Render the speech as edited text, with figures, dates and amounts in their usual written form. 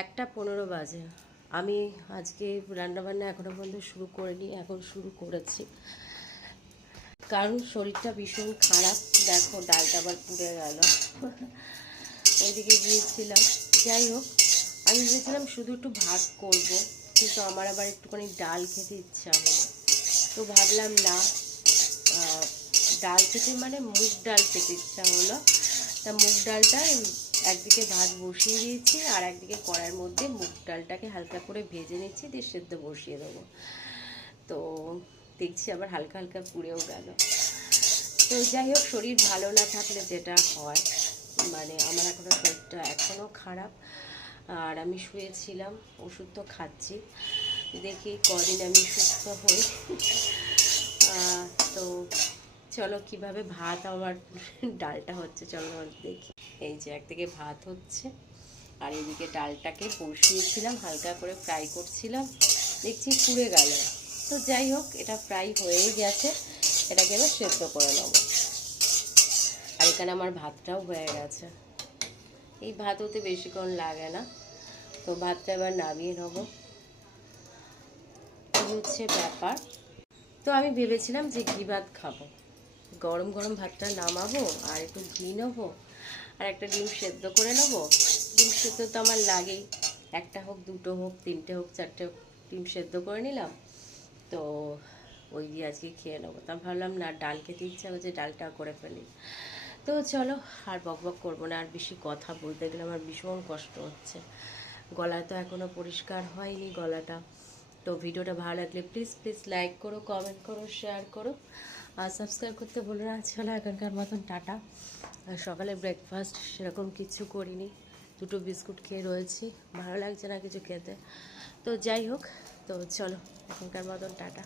1:15 বাজে। আমি আজকে রান্নাবান্না এখনও পর্যন্ত শুরু করিনি, এখন শুরু করেছি কারণ শরীরটা ভীষণ খারাপ। দেখো ডালটা আবার পুড়ে গেল। ওইদিকে গিয়েছিলাম। যাই হোক, আমি ভেবেছিলাম শুধু একটু ভাত করব, কিন্তু আমার আবার একটুখানি ডাল খেতে ইচ্ছা হলো। তো ভাবলাম না, ডাল খেতে মানে মুগ ডাল খেতে ইচ্ছা হলো। তা মুগ ডালটা একদিকে ভাত বসিয়ে দিয়েছি, আর একদিকে কড়াইয়ের মধ্যে মুগ ডালটাকে হালকা করে ভেজে নিচ্ছি, দিয়ে সেদ্ধ বসিয়ে দেবো। তো দেখছি আবার হালকা হালকা পুড়েও গেল। তো যাই হোক, শরীর ভালো না থাকলে যেটা হয়, মানে আমার শরীরটা এখনও খারাপ, আর আমি শুয়েছিলাম, ওষুধ তো খাচ্ছি, দেখি কদিন আমি সুস্থ হই। তো চলো কিভাবে ভাত আমার ডালটা হচ্ছে, চলো দেখি। এই যে একদিকে ভাত হচ্ছে, আর এদিকে ডালটাকে বসিয়েছিলাম, হালকা করে ফ্রাই করছিলাম, দেখছি পুড়ে গেল। তো যাই হোক, এটা ফ্রাই হয়েই গেছে, এটাকে এবার সেদ্ধ করে নেবো। আর এখানে আমার ভাতটাও হয়ে গেছে। এই ভাত হতে বেশিক্ষণ লাগে না। তো ভাতটা এবার নামিয়ে নেবো, এই হচ্ছে ব্যাপার। তো আমি ভেবেছিলাম যে ঘি ভাত খাবো, গরম গরম ভাতটা নামাবো, আর একটু ঘি নেবো, আর একটা ডিম সেদ্ধ করে নেবো। ডিম সেদ্ধ তো আমার লাগেই, একটা হোক, দুটো হোক, তিনটে হোক, চারটে হোক, ডিম সেদ্ধ করে নিলাম। তো ওই দিয়ে আজকে খেয়ে নেবো। তা ভাবলাম না, ডাল খেতে ইচ্ছা হচ্ছে, ডালটা করে ফেলি। তো চলো, আর বকবক করবো না, আর বেশি কথা বলতে গেলে আমার ভীষণ কষ্ট হচ্ছে। গলা তো এখনও পরিষ্কার হয়নি গলাটা। তো ভিডিওটা ভালো লাগলে প্লিজ প্লিজ লাইক করো, কমেন্ট করো, শেয়ার করো, আর সাবস্ক্রাইব করতে বলো না। চলো এখনকার মতন টাটা। আর সকালে ব্রেকফাস্ট সেরকম কিছু করিনি, দুটো বিস্কুট খেয়ে রয়েছি, ভালো লাগছে না কিছু খেতে। তো যাই হোক, তো চলো এখনকার মতন টাটা।